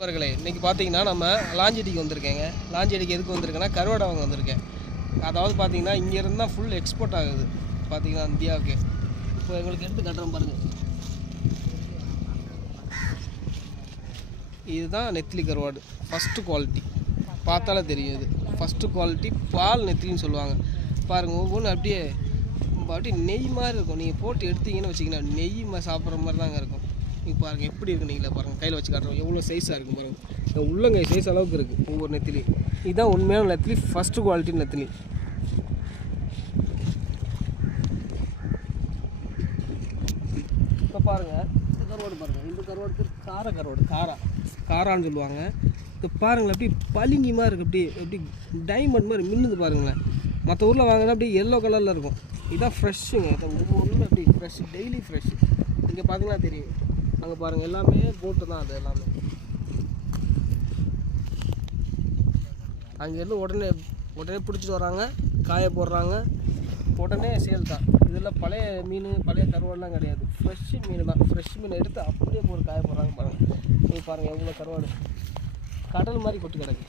நண்பர்களே இன்றைக்கி பார்த்தீங்கன்னா நம்ம லாஞ்சடிக்கு வந்திருக்கேங்க. லாஞ்சடிக்கு எதுக்கு வந்திருக்கேன்னா கருவாடை வாங்க வந்திருக்கேன். அதாவது பார்த்தீங்கன்னா இங்கேருந்து தான் ஃபுல் எக்ஸ்போர்ட் ஆகுது. பார்த்தீங்கன்னா இந்தியாவுக்கு. இப்போ எங்களுக்கு எடுத்து கட்டுறோம் பாருங்கள் இதுதான் நெத்திலி கருவாடு. ஃபஸ்ட்டு குவாலிட்டி பார்த்தாலே தெரியும் இது. ஃபஸ்ட்டு குவாலிட்டி பால் நெத்திலின்னு சொல்லுவாங்க. பாருங்கள் ஒவ்வொன்றும் அப்படியே அப்படியே நெய் மாதிரி இருக்கும். நீங்கள் போட்டு எடுத்தீங்கன்னு வச்சிங்கன்னா நெய் மாதிரி சாப்பிட்ற மாதிரி தாங்க இருக்கும். நீங்கள் பாருங்கள் எப்படி இருக்குது நீங்களே பாருங்கள் கையில் வச்சு காட்டுறோம். எவ்வளோ சைஸாக இருக்கும் பாருங்கள் இந்த உள்ளங்கை சைஸ் அளவுக்கு இருக்குது ஒவ்வொரு நெத்திலி. இதுதான் உண்மையான நெத்திலி. ஃபஸ்ட்டு குவாலிட்டி நெத்திலி. இப்போ பாருங்கள் இந்த கருவாடு பாருங்கள் இந்த கருவாடு பேர் கார கருவாடு. காரா. காரான்னு சொல்லுவாங்க. இப்போ பாருங்களேன் அப்படியே பளிங்கி மாதிரி இருக்குது அப்படியே எப்படி டைமண்ட் மாதிரி மின்னுது பாருங்களேன். மற்ற ஊரில் வாங்கினா அப்படியே எல்லோ கலரில் இருக்கும். இதான் ஃப்ரெஷ்ஷுங்க இது ஒவ்வொன்றும் அப்படி ஃப்ரெஷ்ஷு டெய்லி ஃப்ரெஷ்ஷு இங்கே பார்த்தீங்கன்னா தெரியும். அங்கே பாருங்கள் எல்லாமே போட்டு தான் அது எல்லாமே. அங்கேருந்து உடனே உடனே பிடிச்சிட்டு வராங்க காய போடுறாங்க. உடனே சேல் தான். இதில் பழைய மீன் பழைய கருவாடுலாம் கிடையாது. ஃப்ரெஷ் மீன் தான். ஃப்ரெஷ் மீன் எடுத்து அப்படியே போட்டு காய போடுறாங்க பாருங்கள் நீங்கள் பாருங்கள் எவ்வளோ கருவாடு. கடல் மாதிரி கொட்டு கிடக்கு.